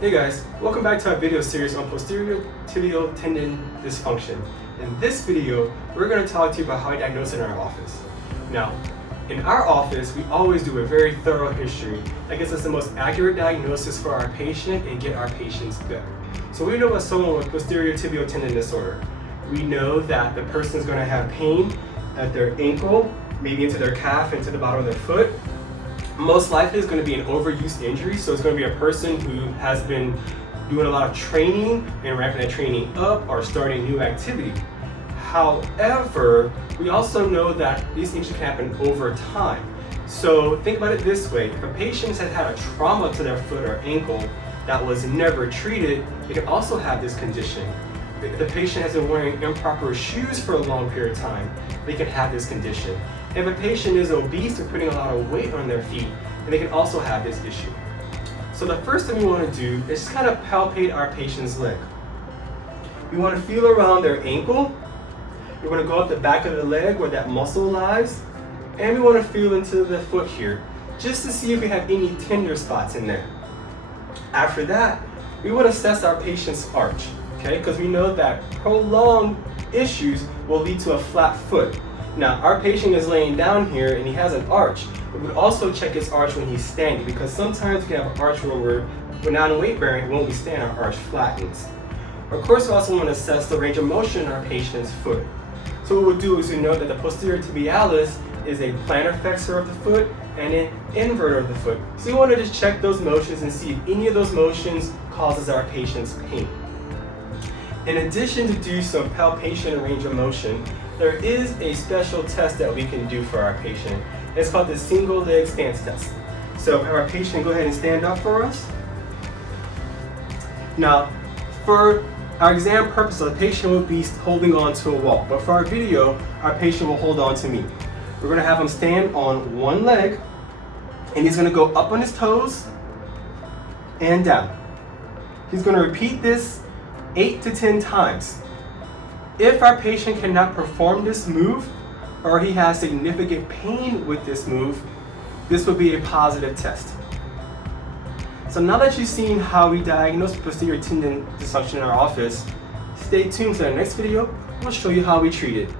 Hey guys, welcome back to our video series on Posterior Tibial Tendon Dysfunction. In this video, we're going to talk to you about how we diagnose in our office. Now, in our office, we always do a very thorough history that gives us the most accurate diagnosis for our patient and get our patients better. So we know about someone with posterior tibial tendon disorder. We know that the person is going to have pain at their ankle, maybe into their calf, into the bottom of their foot. Most likely it's going to be an overuse injury, so it's going to be a person who has been doing a lot of training and ramping that training up or starting new activity. However, we also know that these injuries can happen over time. So think about it this way: if a patient has had a trauma to their foot or ankle that was never treated, they can also have this condition. If the patient has been wearing improper shoes for a long period of time, they can have this condition. If a patient is obese or putting a lot of weight on their feet, then they can also have this issue. So the first thing we want to do is just kind of palpate our patient's leg. We want to feel around their ankle. We want to go up the back of the leg where that muscle lies, and we want to feel into the foot here, just to see if we have any tender spots in there. After that, we want to assess our patient's arch, okay? Because we know that prolonged issues will lead to a flat foot. Now, our patient is laying down here and he has an arch. We would also check his arch when he's standing, because sometimes we can have an arch when we're not in weight bearing. When we stand, our arch flattens. Of course, we also want to assess the range of motion in our patient's foot. So what we'll do is we know that the posterior tibialis is a plantar flexor of the foot and an inverter of the foot. So we want to just check those motions and see if any of those motions causes our patient's pain. In addition to do some palpation and range of motion, there is a special test that we can do for our patient. It's called the single leg stance test. So have our patient go ahead and stand up for us. Now, for our exam purposes, the patient will be holding on to a wall, but for our video, our patient will hold on to me. We're going to have him stand on one leg, and he's going to go up on his toes and down. He's going to repeat this 8 to 10 times. If our patient cannot perform this move, or he has significant pain with this move, this will be a positive test. So now that you've seen how we diagnose posterior tendon dysfunction in our office, stay tuned to the next video. We'll show you how we treat it.